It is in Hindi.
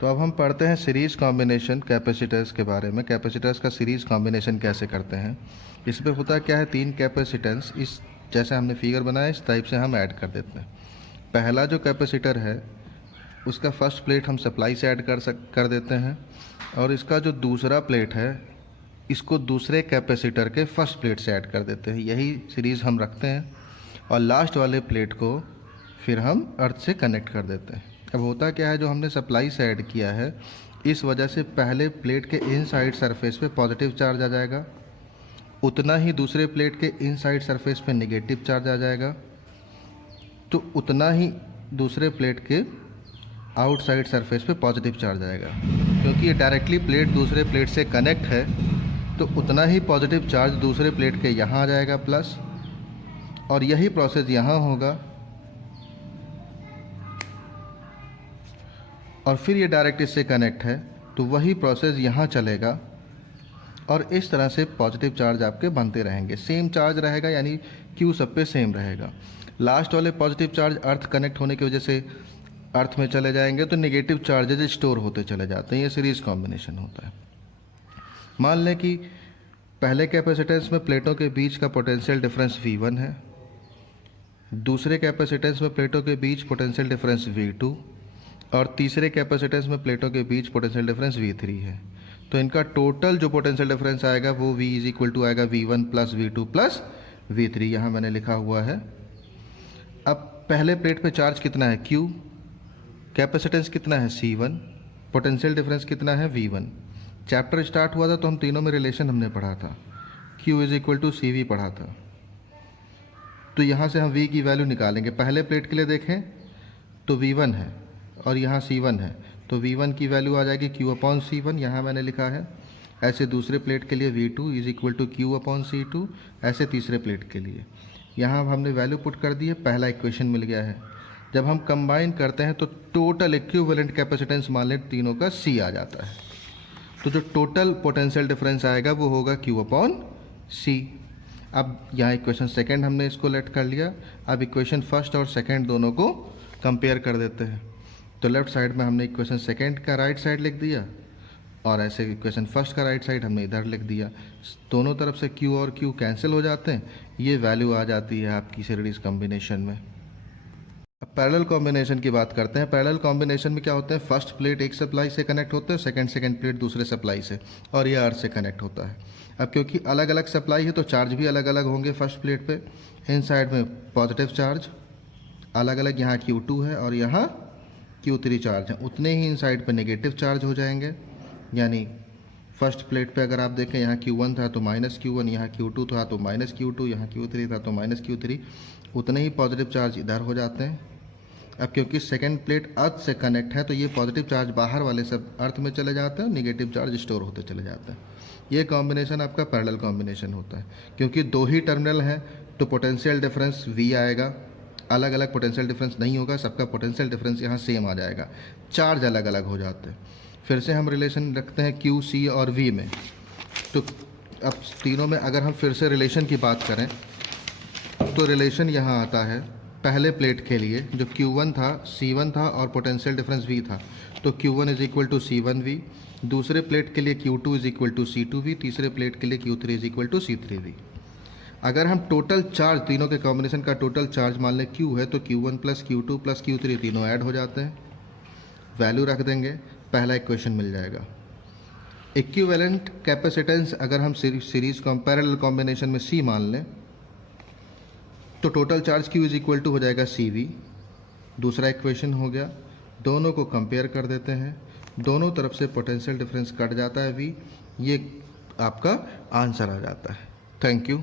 तो अब हम पढ़ते हैं सीरीज़ कॉम्बिनेशन कैपेसिटर्स के बारे में। कैपेसिटर्स का सीरीज़ कॉम्बिनेशन कैसे करते हैं। इसमें होता क्या है, 3 कैपेसिटेंस इस जैसे हमने फिगर बनाया इस टाइप से हम ऐड कर देते हैं। पहला जो कैपेसिटर है उसका फर्स्ट प्लेट हम सप्लाई से ऐड कर देते हैं, और इसका जो दूसरा प्लेट है इसको दूसरे कैपेसिटर के फर्स्ट प्लेट से ऐड कर देते हैं। यही सीरीज़ हम रखते हैं, और लास्ट वाले प्लेट को फिर हम अर्थ से कनेक्ट कर देते हैं। अब होता क्या है, जो हमने सप्लाई से ऐड किया है इस वजह से पहले प्लेट के इनसाइड सरफेस पे पॉजिटिव चार्ज आ जाएगा, उतना ही दूसरे प्लेट के इनसाइड सरफेस पे नेगेटिव चार्ज आ जाएगा, तो उतना ही दूसरे प्लेट के आउटसाइड सरफेस पे पॉजिटिव चार्ज आएगा। क्योंकि ये डायरेक्टली प्लेट दूसरे प्लेट से कनेक्ट है तो उतना ही पॉजिटिव चार्ज दूसरे प्लेट के यहाँ आ जाएगा प्लस, और यही प्रोसेस यहाँ होगा, और फिर ये डायरेक्ट इससे कनेक्ट है तो वही प्रोसेस यहाँ चलेगा, और इस तरह से पॉजिटिव चार्ज आपके बनते रहेंगे। सेम चार्ज रहेगा, यानी क्यू सब पे सेम रहेगा। लास्ट वाले पॉजिटिव चार्ज अर्थ कनेक्ट होने की वजह से अर्थ में चले जाएंगे तो नेगेटिव चार्जेज स्टोर होते चले जाते हैं। ये सीरीज़ कॉम्बिनेशन होता है। मान लें कि पहले कैपेसिटेंस में प्लेटों के बीच का पोटेंशियल डिफरेंस V1 है, दूसरे कैपेसिटेंस में प्लेटों के बीच पोटेंशियल डिफरेंस V2, और तीसरे कैपेसिटेंस में प्लेटों के बीच पोटेंशियल डिफरेंस V3 है। तो इनका टोटल जो पोटेंशियल डिफरेंस आएगा वो V इज इक्वल टू आएगा V1 plus V2 plus V3। यहाँ मैंने लिखा हुआ है। अब पहले प्लेट पे चार्ज कितना है Q, कैपेसिटेंस कितना है C1, पोटेंशियल डिफरेंस कितना है V1। चैप्टर स्टार्ट हुआ था तो हम तीनों में रिलेशन हमने पढ़ा था, Q is equal to CV पढ़ा था। तो यहाँ से हम V की वैल्यू निकालेंगे। पहले प्लेट के लिए देखें तो V1 है और यहाँ C1 है, तो V1 की वैल्यू आ जाएगी Q अपॉन C1, यहाँ मैंने लिखा है। ऐसे दूसरे प्लेट के लिए V2 is equal to Q upon C2, ऐसे तीसरे प्लेट के लिए। यहाँ हमने वैल्यू पुट कर दी है, पहला इक्वेशन मिल गया है। जब हम कंबाइन करते हैं तो टोटल इक्विवेलेंट कैपेसिटेंस मान लें तीनों का C आ जाता है, तो जो टोटल पोटेंशियल डिफरेंस आएगा वो होगा Q अपॉन C। अब यहाँ इक्वेशन सेकंड हमने इसको लेट कर लिया। अब इक्वेशन फर्स्ट और सेकंड दोनों को कंपेयर कर देते हैं। तो लेफ्ट साइड में हमने इक्वेशन सेकंड का राइट साइड लिख दिया, और ऐसे इक्वेशन फर्स्ट का राइट साइड हमने इधर लिख दिया। दोनों तरफ से Q और Q कैंसिल हो जाते हैं, ये वैल्यू आ जाती है आपकी सीरीज कॉम्बिनेशन में। अब पैरेलल कॉम्बिनेशन की बात करते हैं। पैरेलल कॉम्बिनेशन में क्या होता है, फर्स्ट प्लेट एक सप्लाई से कनेक्ट होता है, सेकंड प्लेट दूसरे सप्लाई से, और ये अर्थ से कनेक्ट होता है। अब क्योंकि अलग अलग सप्लाई है तो चार्ज भी अलग अलग होंगे। फर्स्ट प्लेट पे इन साइड में पॉजिटिव चार्ज अलग अलग, यहाँ Q2 है और यहाँ Q3 चार्ज है, उतने ही इन साइड पे नेगेटिव चार्ज हो जाएंगे। यानी फर्स्ट प्लेट पे अगर आप देखें यहाँ Q1 था तो माइनस Q1, यहाँ Q2 था तो माइनस Q2, यहाँ Q3 था तो माइनस Q3, उतने ही पॉजिटिव चार्ज इधर हो जाते हैं। अब क्योंकि सेकंड प्लेट अर्थ से कनेक्ट है तो ये पॉजिटिव चार्ज बाहर वाले सब अर्थ में चले जाते हैं, नेगेटिव चार्ज स्टोर होते चले जाते हैं। ये कॉम्बिनेशन आपका पैरेलल कॉम्बिनेशन होता है। क्योंकि दो ही टर्मिनल हैं तो पोटेंशियल डिफरेंस V आएगा, अलग अलग पोटेंशियल डिफरेंस नहीं होगा, सबका पोटेंशियल डिफरेंस यहाँ सेम आ जाएगा, चार्ज अलग अलग हो जाते हैं। फिर से हम रिलेशन रखते हैं Q, C और V में। तो अब तीनों में अगर हम फिर से रिलेशन की बात करें तो रिलेशन यहाँ आता है। पहले प्लेट के लिए जो Q1 था, C1 था और पोटेंशियल डिफरेंस V था, तो Q1 is equal to C1V। दूसरे प्लेट के लिए Q2 is equal to C2V, तीसरे प्लेट के लिए Q3 is equal to C3V। अगर हम टोटल चार्ज तीनों के कॉम्बिनेशन का टोटल चार्ज मान लें Q है तो Q1 plus Q2 plus Q3 तीनों ऐड हो जाते हैं, वैल्यू रख देंगे, पहला इक्वेशन मिल जाएगा। इक्विवेलेंट कैपेसिटेंस अगर हम सीरीज पैरेलल कॉम्बिनेशन में C मान लें तो total charge Q is equal to हो जाएगा CV, दूसरा इक्वेशन हो गया। दोनों को कंपेयर कर देते हैं, दोनों तरफ से पोटेंशियल डिफरेंस कट जाता है V, ये आपका आंसर आ जाता है। Thank you.